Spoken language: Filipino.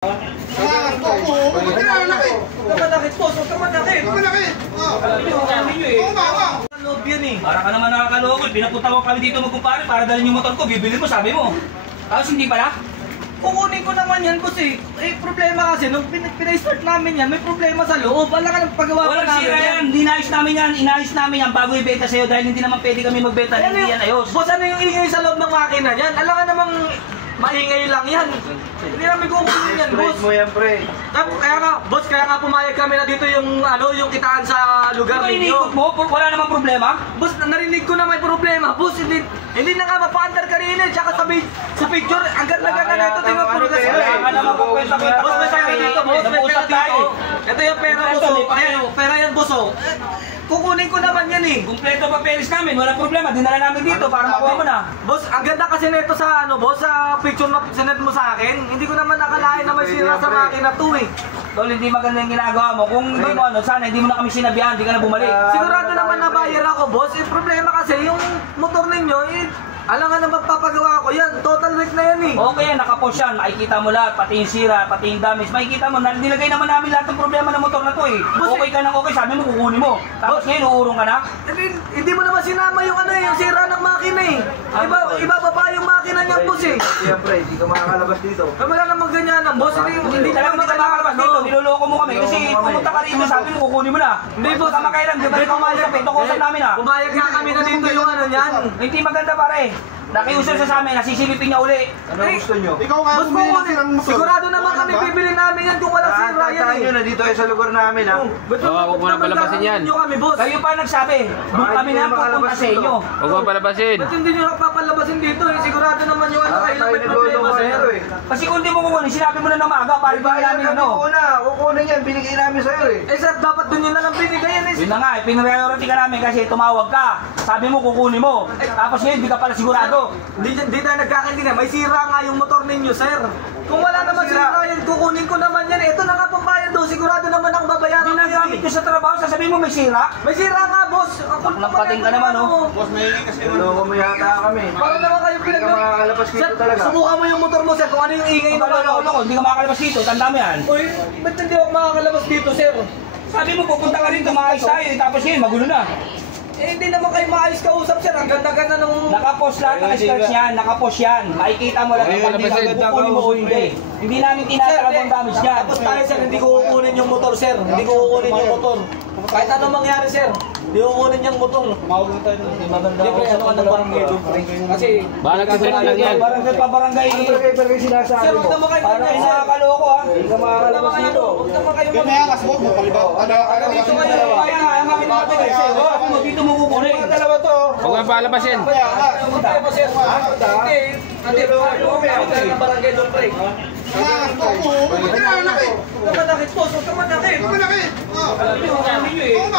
Kamalakit po, so kamalakit. Kamalakit. Loob yan eh. Para ka naman nakakaloko. Pinapunta ko kami dito magkumpare para dalhin yung motor ko. Bibili mo, sabi mo. Tapos hindi pala. Kukunin ko naman yan, boss eh. Eh, problema kasi, nung pinay-start namin yan, may problema sa loob. Wala ka nang pagawa pa Walang namin sira yan. Inayos namin yan. Inayos namin yan bago ibenta sa'yo dahil hindi naman pwede kami magbenta. Ano Hindi yan ayos. Boss, ano yung ingay sa loob ng makina yan? Alam ka namang maingay lang yan. Hindi namin kukunin yan, boss. Mo yan, pre. Kaya nga, boss, kaya nga pumayag kami na dito yung, yung kitaan sa lugar Ikaw ninyo. inikot mo? Wala namang problema? Boss, narinig ko na may problema. Boss, hindi na nga mapaandar kanina. Tsaka sa picture, ang ganda-ganda na ito. Tingnan po kasi. Wala naman po kwenta. Boss, may pera dito, boss. May pera dito. Ito yung pera, boss. Ayan, pera yan, boss. Kukunin ko naman yan eh. Kumpleto papeles namin. Walang problema. Dinala namin dito para makuha mo na. Boss, ang ganda kasi nito sa boss, sa picture na sinend mo sa akin. Hindi ko naman nakalain na may sira sa makina to eh. Tol, hindi maganda yung ginagawa mo. Kung hindi mo sana hindi mo na kami sinabihan, hindi ka na bumalik. Sigurado naman na buyer ako, boss. Eh, problema kasi yung motor ninyo, alam nga na magpapagawa ko yan. Total wreck na yan eh. Okay yan, nakapos yan. Makikita mo lahat, pati yung sira, pati yung damage. Makikita mo, nilagay naman namin lahat ng problema ng motor na to eh. Okay ka nang okay, sabi mo kukunin mo. Tapos ngayon, uurong ka na? Hindi mo naman sinama yung yung sira ng makina eh. Ibababa yung makina niya, boss eh. Siyempre, hindi ka makakalabas dito. Wala namang ganyan ng boss. Hindi Talagang naman hindi ka makalabas dito, niloloko mo kami. Kasi pumunta ka rito, sabi mo kukunin mo na. Hindi, boss. Tama kailan, di ba ikaw mausap eh? Ito namin ah. Pumayag nga kami na dito yung niyan. Hindi maganda pare. Nakiusap sa amin, nasisilipin niya uli. Ano gusto nyo? Ikaw nga Boss, bumili ng motor. sigurado naman kami bibili namin yan kung walang sira yan Tataan nyo eh. na dito kayo sa lugar namin, ha? Huwag mo na palabasin yan. Nyo kami, boss. Kayo pa nagsabi, doon kami na pupunta sa inyo. Huwag mo palabasin. Ba't hindi nyo napapalabasin dito eh? Sigurado naman yung kayo may problema, sir. Kasi kung di mo kukunin, sinabi mo na ng maaga, para bigyan namin ano. Kukunin yan, binigay namin sa'yo eh. Eh sir, dapat dun yun na lang binigay yan eh. Yun na nga, pinriority ka namin kasi tumawag ka. Sabi mo kukunin mo. Tapos ngayon, di ka pala sigurado. Hindi tayo nagkakaintindihan. May sira nga yung motor ninyo, sir. Kung wala naman sira yan, kukunin ko naman yan. Ito na nga pambayad doon. Sigurado naman akong babayaran. Ginagamit ko sa trabaho, sasabihin mo may sira. May sira nga, boss. Napating ka naman, oh. Boss, may hingin kasi Loko mo yata kami. Para naman kayo Hindi ka makakalabas Sir, dito talaga. subukan mo yung motor mo, sir. Kung ano yung ingay Ano, mo. hindi ka makakalabas dito, tanda mo yan. Uy, ba't hindi ako makakalabas dito, sir? Sabi mo, pupunta ka rin, tumaayos tayo, tapos ngayon, magulo na. Eh, hindi naman kayo maayos kausap, sir. Ang ganda-ganda nung... Nakapos lahat, naka-skirts yan, nakapos yan. Makikita mo lang kung hindi ka kukunin mo o hindi. Hindi namin tinatawag ang damage niyan. Tapos tayo, sir. Hindi ko kukunin yung motor, sir. Hindi ko kukunin yung motor. Kahit ano mangyari, sir. Hindi ko kukunin yung motor. tumawag na tayo ng Hindi, pre, ano ka ng barangay doon, pre? Kasi... Balag ka lang yan. Barangay pa barangay. Ano talaga yung sinasabi Sir, mo? huwag naman kayo Parang ganyan, sir. nakakaloko ah. Hindi ka Huwag makakalabas naman kayo, dito. huwag naman kayo Kaya may angas mo, palibaw. Dito kayo, Kaya nga, ang mga pinapagay sa'yo. Sabi mo, dito mo kukunin. Dalawa to. Huwag mo palabasin. Huwag tayo pa, sir. Hindi, barangay doon, pre. Angas mo, Huwag ka manakit po, huwag ka manakit. Kamalakit. Sabi niyo, sabi niyo eh. Oo,